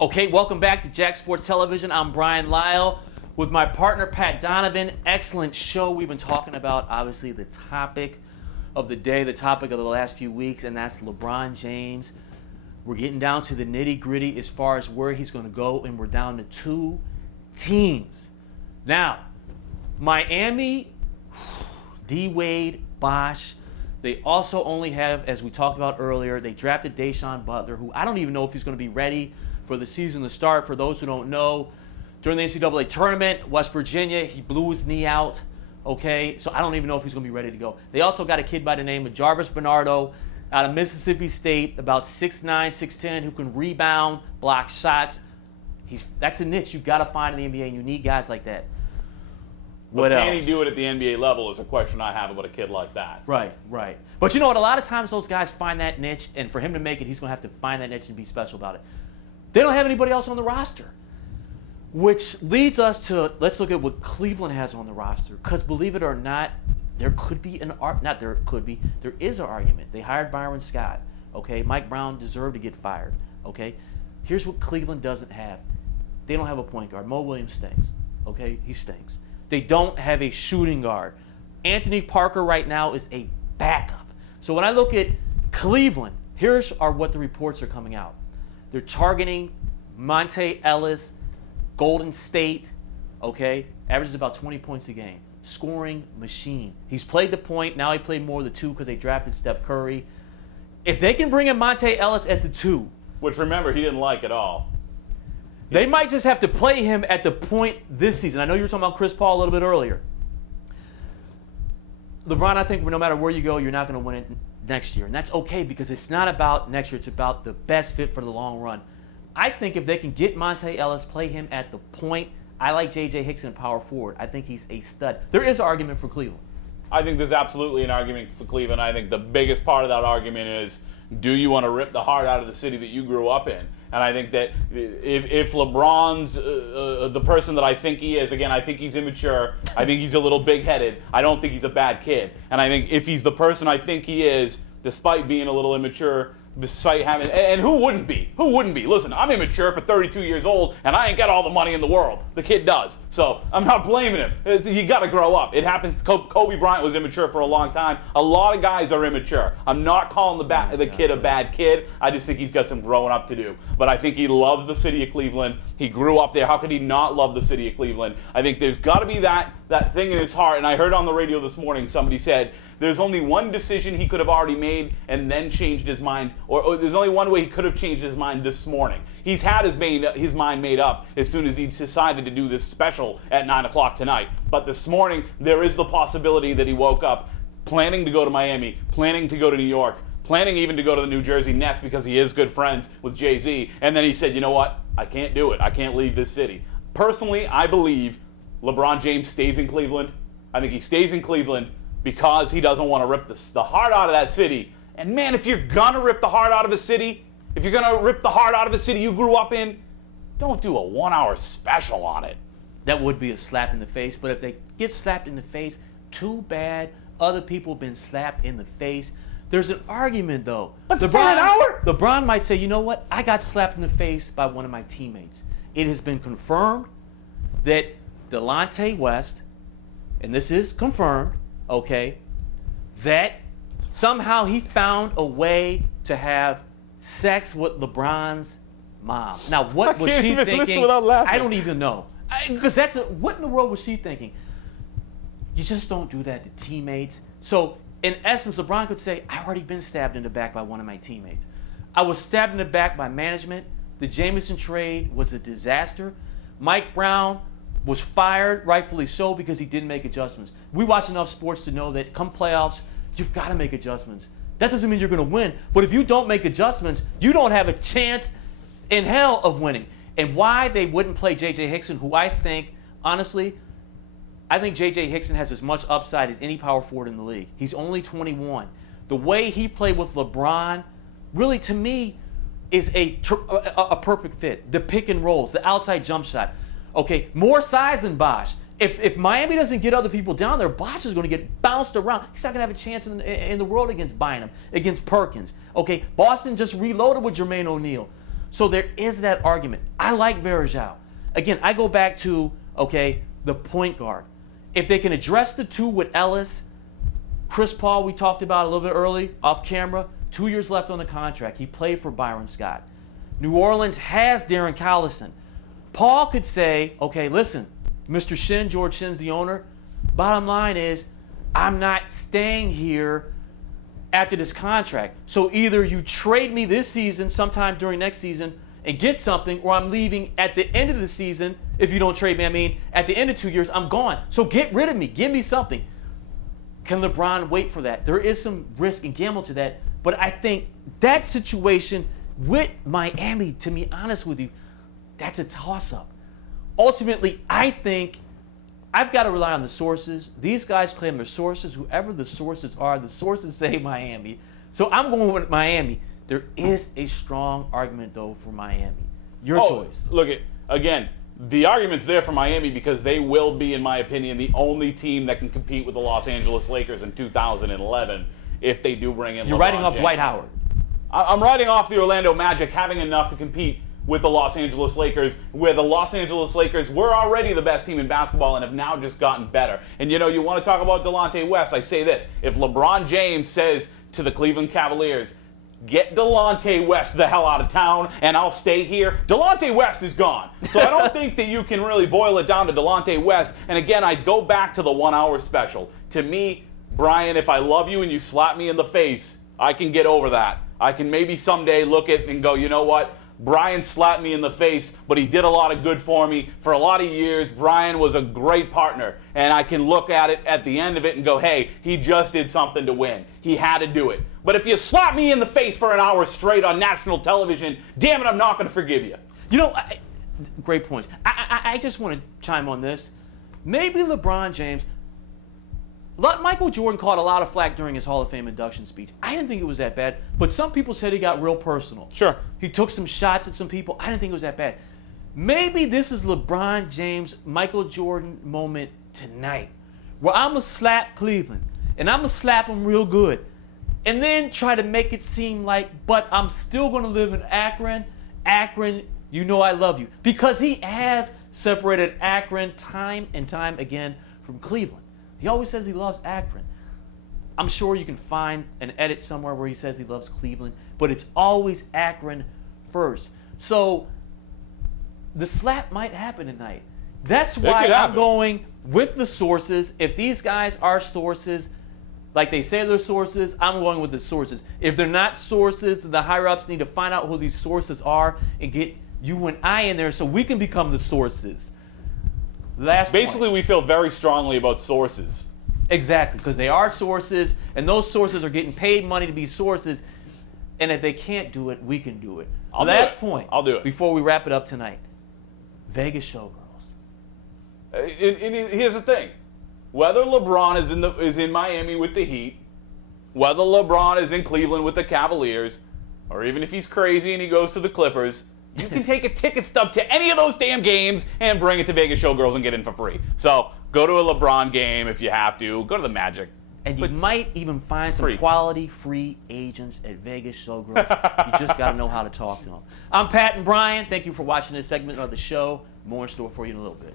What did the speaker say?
Okay, welcome back to Jack Sports Television. I'm Brian Lyle with my partner Pat Donovan. Excellent show. We've been talking about, obviously, the topic of the day, the topic of the last few weeks, and that's LeBron James. We're getting down to the nitty-gritty as far as where he's going to go, and we're down to 2 teams. Now, Miami, D-Wade, Bosh. They also only have, as we talked about earlier, they drafted Deshaun Butler, who I don't even know if he's going to be ready for the season to start. For those who don't know, during the NCAA tournament, West Virginia, he blew his knee out, okay? So I don't even know if he's going to be ready to go. They also got a kid by the name of Jarvis Bernardo out of Mississippi State, about 6'9", 6'10", who can rebound, block shots. That's a niche you've got to find in the NBA, and you need guys like that. What else? Can he do it at the NBA level is a question I have about a kid like that. Right, right. But you know what? A lot of times those guys find that niche, and for him to make it, he's going to have to find that niche and be special about it. They don't have anybody else on the roster, which leads us to, let's look at what Cleveland has on the roster. Because believe it or not, there could be there is an argument. They hired Byron Scott, okay? Mike Brown deserved to get fired, okay? Here's what Cleveland doesn't have. They don't have a point guard. Mo Williams stinks, okay? He stinks. They don't have a shooting guard. Anthony Parker right now is a backup. So when I look at Cleveland, here's what the reports are coming out. They're targeting Monte Ellis, Golden State, okay? Averages about 20 points a game. Scoring machine. He's played the point. Now he played more of the 2 because they drafted Steph Curry. If they can bring in Monte Ellis at the 2. Which, remember, he didn't like at all. They might just have to play him at the point this season. I know you were talking about Chris Paul a little bit earlier. LeBron, I think no matter where you go, you're not going to win it next year. And that's okay because it's not about next year. It's about the best fit for the long run. I think if they can get Monte Ellis, play him at the point, I like J.J. Hickson power forward. I think he's a stud. There is an argument for Cleveland. I think there's absolutely an argument for Cleveland. I think the biggest part of that argument is, do you want to rip the heart out of the city that you grew up in? And I think that if LeBron's the person that I think he is, again, I think he's immature. I think he's a little big-headed. I don't think he's a bad kid. And I think if he's the person I think he is, despite being a little immature, despite having, and who wouldn't be? Who wouldn't be? Listen, I'm immature for 32 years old, and I ain't got all the money in the world. The kid does. So I'm not blaming him. You got to grow up. It happens. Kobe Bryant was immature for a long time. A lot of guys are immature. I'm not calling the kid a bad kid. I just think he's got some growing up to do. But I think he loves the city of Cleveland. He grew up there. How could he not love the city of Cleveland? I think there's got to be that thing in his heart. And I heard on the radio this morning somebody said there's only one decision he could have already made and then changed his mind, or there's only one way he could have changed his mind this morning. He's had his mind made up as soon as he decided to do this special at 9 o'clock tonight. But this morning, there is the possibility that he woke up planning to go to Miami, planning to go to New York, planning even to go to the New Jersey Nets because he is good friends with Jay-Z. And then he said, you know what? I can't do it. I can't leave this city. Personally, I believe LeBron James stays in Cleveland. I think he stays in Cleveland because he doesn't want to rip the heart out of that city. And man, if you're going to rip the heart out of a city, if you're going to rip the heart out of a city you grew up in, don't do a 1-hour special on it. That would be a slap in the face. But if they get slapped in the face, too bad. Other people have been slapped in the face. There's an argument, though. But for an hour? LeBron might say, you know what? I got slapped in the face by one of my teammates. It has been confirmed that Delonte West, and this is confirmed, okay, that somehow he found a way to have sex with LeBron's mom. Now, what was she thinking? I don't even know. Because what in the world was she thinking? You just don't do that to teammates. So, in essence, LeBron could say, I've already been stabbed in the back by one of my teammates. I was stabbed in the back by management. The Jamison trade was a disaster. Mike Brown was fired, rightfully so, because he didn't make adjustments. We watch enough sports to know that come playoffs, you've got to make adjustments. That doesn't mean you're going to win, but if you don't make adjustments, you don't have a chance in hell of winning. And why they wouldn't play J.J. Hickson, who I think, honestly, I think J.J. Hickson has as much upside as any power forward in the league. He's only 21. The way he played with LeBron, really, to me, is a perfect fit. The pick and rolls, the outside jump shot. Okay, more size than Bosh. If Miami doesn't get other people down there, Bosh is going to get bounced around. He's not going to have a chance in the world against Bynum, against Perkins. Okay, Boston just reloaded with Jermaine O'Neal. So there is that argument. I like Varejao. Again, I go back to, okay, the point guard. If they can address the two with Ellis, Chris Paul, we talked about a little bit early, off camera, 2 years left on the contract. He played for Byron Scott. New Orleans has Darren Collison. Paul could say, okay, listen, Mr. Shin, George Shin's the owner. Bottom line is, I'm not staying here after this contract. So either you trade me this season, sometime during next season, and get something, or I'm leaving at the end of the season. If you don't trade me, I mean, at the end of 2 years, I'm gone. So get rid of me. Give me something. Can LeBron wait for that? There is some risk and gamble to that. But I think that situation with Miami, to be honest with you, that's a toss-up. Ultimately, I think I've got to rely on the sources. These guys claim their sources. Whoever the sources are, the sources say Miami. So I'm going with Miami. There is a strong argument, though, for Miami. Your choice. Look, again, the argument's there for Miami because they will be, in my opinion, the only team that can compete with the Los Angeles Lakers in 2011 if they do bring in LeBron You're writing off James. Dwight Howard. I'm writing off the Orlando Magic having enough to compete with the Los Angeles Lakers, where the Los Angeles Lakers were already the best team in basketball and have now just gotten better. And you know, you want to talk about Delonte West, I say this. If LeBron James says to the Cleveland Cavaliers, get Delonte West the hell out of town and I'll stay here, Delonte West is gone. So I don't think that you can really boil it down to Delonte West. And again, I'd go back to the 1 hour special. To me, Brian, if I love you and you slap me in the face, I can get over that. I can maybe someday look at it and go, you know what? Brian slapped me in the face, but he did a lot of good for me. For a lot of years, Brian was a great partner. And I can look at it at the end of it and go, hey, he just did something to win. He had to do it. But if you slap me in the face for an hour straight on national television, damn it, I'm not going to forgive you. You know, great points. I just want to chime on this. Maybe LeBron James, Michael Jordan caught a lot of flack during his Hall of Fame induction speech. I didn't think it was that bad, but some people said he got real personal. Sure. He took some shots at some people. I didn't think it was that bad. Maybe this is LeBron James, Michael Jordan moment tonight, where I'm going to slap Cleveland, and I'm going to slap them real good, and then try to make it seem like, but I'm still going to live in Akron. Akron, you know I love you. Because he has separated Akron time and time again from Cleveland. He always says he loves Akron. I'm sure you can find an edit somewhere where he says he loves Cleveland, but it's always Akron first. So the slap might happen tonight. That's why I'm going with the sources. If these guys are sources, like they say they're sources, I'm going with the sources. If they're not sources, the higher-ups need to find out who these sources are and get you and I in there so we can become the sources. Basically, we feel very strongly about sources. Exactly, because they are sources, and those sources are getting paid money to be sources. And if they can't do it, we can do it. Last point. I'll do it. Before we wrap it up tonight. Vegas Showgirls. And here's the thing. Whether LeBron is in Miami with the Heat, whether LeBron is in Cleveland with the Cavaliers, or even if he's crazy and he goes to the Clippers, you can take a ticket stub to any of those damn games and bring it to Vegas Showgirls and get in for free. So go to a LeBron game if you have to. Go to the Magic. And you might even find some quality free agents at Vegas Showgirls. You just got to know how to talk to them. I'm Pat and Brian. Thank you for watching this segment of the show. More in store for you in a little bit.